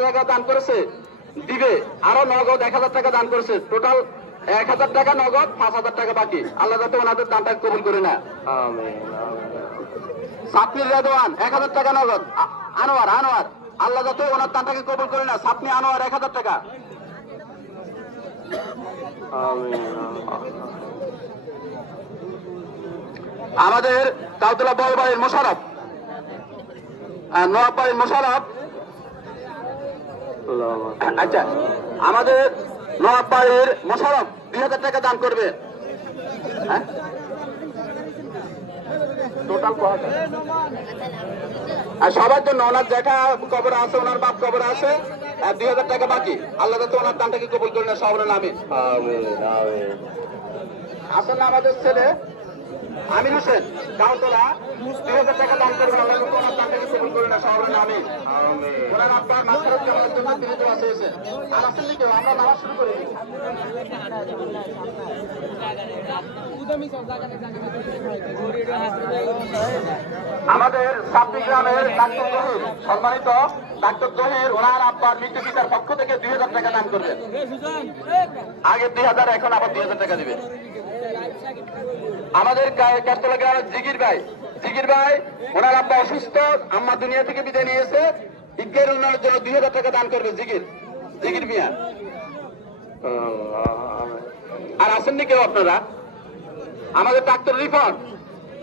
টাকা দান করেছে দিবে, আরো নগদ 1000 টাকা দান করেছে, টোটাল 1000 টাকা নগদ, 5000 টাকা বাকি। আল্লাহ যাতে ওনাদের দানটা কবুল করে না। সাপনির রেদওয়ান 1000 টাকা নগদ, আনোয়ার আল্লাহ যাতে ওনার দানটাকে কবুল করে না। সাপনি আনোয়ার 1000 টাকা। আমাদের কাউতলা বলবাড়ির মোশারফ, নোয়াবাড়ির মোশারফ, আচ্ছা আমাদের নোয়াবাড়ির মোশারফ 2000 টাকা দান করবে। টোটাল আর সবার জন্য ওনার জ্যাঠা কবর আছে, ওনার বাপ কবর আছে, 2000 টাকা বাকি। আল্লাহ যাতে ওনার দানটাকে কবুল করে না সবার নামে। আসলে আমাদের ছেলে আমির হোসেন কাউতলা 2000 টাকা দান করবেন, আল্লাহ যাতে ওনার দানটাকে কবুল করে না সবার নামে। ওনার আপনার মাথার জন্য তিনি তো আছে। আর আসলে কেউ আমরা নামাজ শুরু করি। আমাদের সাবদি গ্রামের ডাক্তার জহির, সম্মানিত ডাক্তার জহির, ওনার আব্বার মৃত্যু পিতার পক্ষ থেকে 2000 টাকা দান করবেন। আগে 2000, এখন আবার 2000 টাকা দিবে। আমাদের কাস্তলা গ্রামের জিগির ভাই, ওনার আব্বা অসুস্থ, আম্মা দুনিয়া থেকে বিদায় নিয়েছে, ইজ্ঞের উন্নয়নের জন্য 2000 টাকা দান করবে জিগির মিয়া। আর আসেননি কেউ আপনারা? আমাদের ডাক্তার রিফন,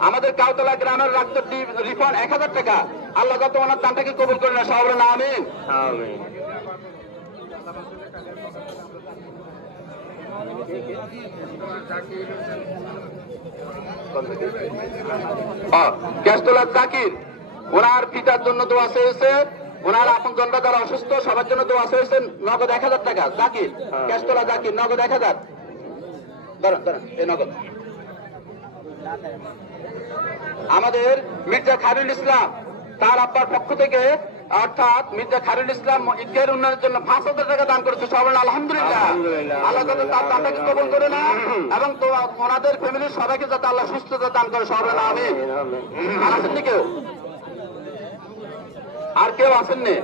আমাদের কাউতলা গ্রামের ডাক্তার রিফন 1000 টাকা। আল্লাহ যাতে ওনার দানটাকে কবুল করে না সবার না। আমিন। ক্যাশতলার জাকির, ওনার পিতার জন্য দোয়া চেয়েছে, ওনার আপন জনরা যারা অসুস্থ সবার জন্য দোয়া চেয়েছে, নগদ 1000 টাকা। জাকির, ক্যাশতলা জাকির, নগদ 1000। এই নগদ। আমাদের মির্জা খায়রুল ইসলাম, তার আব্বার পক্ষ থেকে, অর্থাৎ মির্জা খায়রুল ইসলাম ইজ্ঞের উন্নয়নের জন্য 5000 টাকা দান করেছে। সবাই আলহামদুলিল্লাহ। আল্লাহ যাতে তার দানটাকে কবুল করে না এবং তো ওনাদের ফ্যামিলির সবাইকে যাতে আল্লাহ সুস্থতা দান করে সবাই না। আমিন। আসেননি কেউ? আর কেউ আসেননি?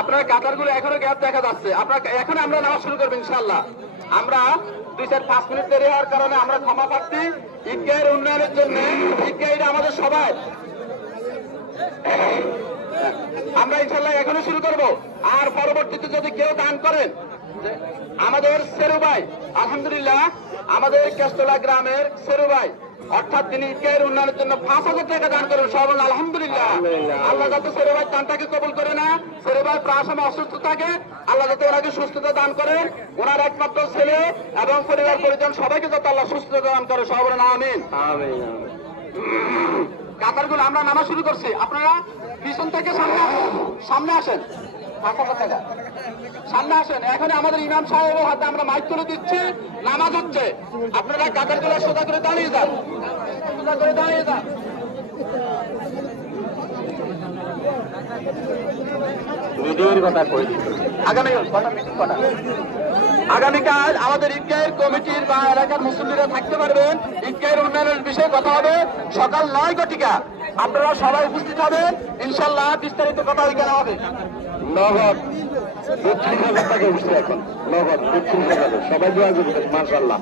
আপনার কাতারগুলো এখনো গ্যাপ দেখা যাচ্ছে। আপনার এখন আমরা নামাজ শুরু করবো ইনশাআল্লাহ। আমরা 2-5 মিনিট দেরি হওয়ার কারণে আমরা ক্ষমা প্রার্থী। ইজ্ঞের উন্নয়নের জন্য ইজ্ঞেরা আমাদের সবাই, আমরা ইনশাআল্লাহ এখনো শুরু করব। আর পরবর্তীতে যদি কেউ দান করেন, আমাদের সেরু ভাই, আলহামদুলিল্লাহ আমাদের কেস্তলা গ্রামের সেরু ভাই, অর্থাৎ তিনি ইজ্ঞের উন্নয়নের জন্য 5000 টাকা দান করেন। সবাই আলহামদুলিল্লাহ। আল্লাহ যাতে সেরু ভাই দানটাকে কবুল করে না। সেরু ভাই প্রায় সময় অসুস্থ থাকে, আল্লাহ যাতে ওনাকে সুস্থতা দান করেন। ওনার একমাত্র ছেলে এবং পরিবার পরিজন সবাইকে যাতে আল্লাহ সুস্থতা দান করে সবাই না। আমিন। কাতারগুলো আমরা নামাজ শুরু করছি, আপনারা পিছন থেকে সামনে আসেন। 5000 টাকা সামনে আসেন। এখন আমাদের ইমাম সাহেবের হাতে আমরা মাইক তুলে দিচ্ছি, নামাজ হচ্ছে। আপনারা কাতারগুলো সোজা করে দাঁড়িয়ে যান, সোজা করে দাঁড়িয়ে যান। আগামীকাল আমাদের ঈদগাহের কমিটির বা এলাকার মুসল্লিরা থাকতে পারবেন। ঈদগাহের উন্নয়নের বিষয়ে কথা হবে সকাল 9 ঘটিকা। আপনারা সবাই উপস্থিত হবেন ইনশাল্লাহ। বিস্তারিত কথা ওইখানে হবে। নগদ 32,000 টাকা উঠছে এখন, নগদ 32,000। সবাই দোয়া করবেন মাশাআল্লাহ।